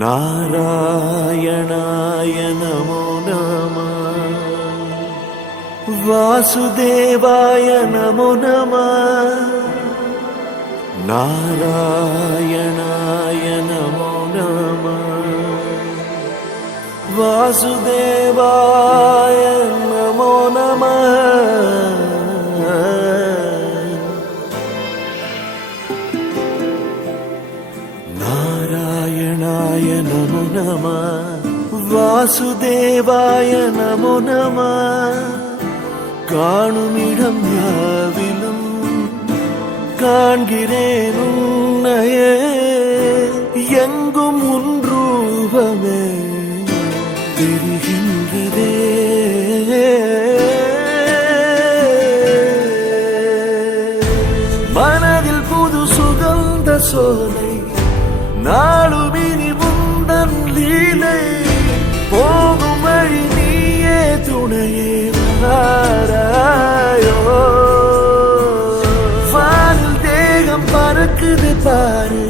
नारायणाय नमो नमः वासुदेवाय नमो नमः नारायणाय नमो नमः वासुदेवाय नमो नमः नारायणाय नमो नमः वासुदेवाय नमो नमः காணுமிடம் யாவிலும் காண்கிறேன் உன்னையே எங்கும் உன் ரூபமே தெரிகின்றதே மனதில் புது சுகந்த சோலை நாளும் இனி உந்தன் லீலை போகும் வழி நீயே துணையே வாராயோ வானில் தேகம் பறக்குது பாரு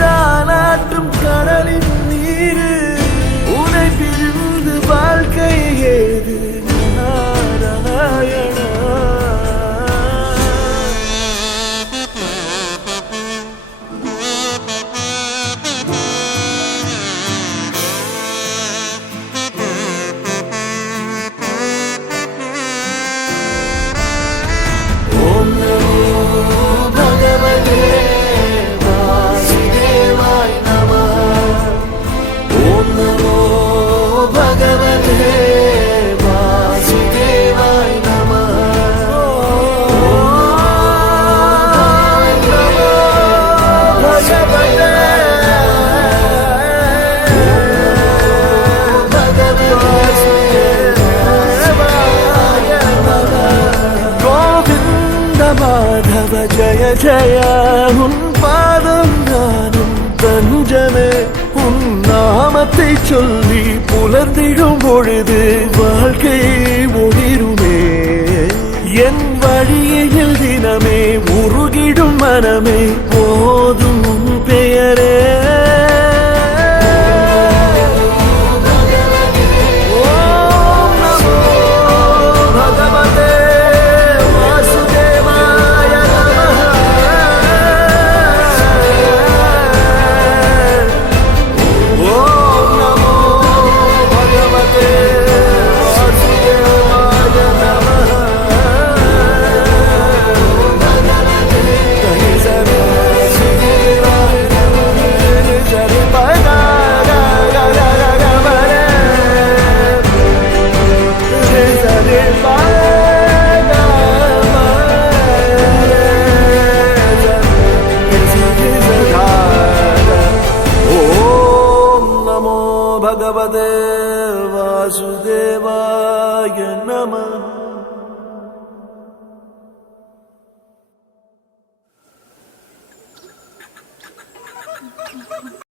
தாலாட்டும் கடலின் நீரு உனை பிரிந்து வாழ்க்கை ஏது நாராயணா மாதவ ஜய ஜய உன் பாதம் நானும் தஞ்சமே உன் நாமத்தை சொல்லி புலர்ந்திடும் பொழுது வாழ்க்கை ஒளிருமே என் வழியில் தினமே உருகிடும் மனமே போதும் உன் பெயரே भगवते वासुदेवाय नमः।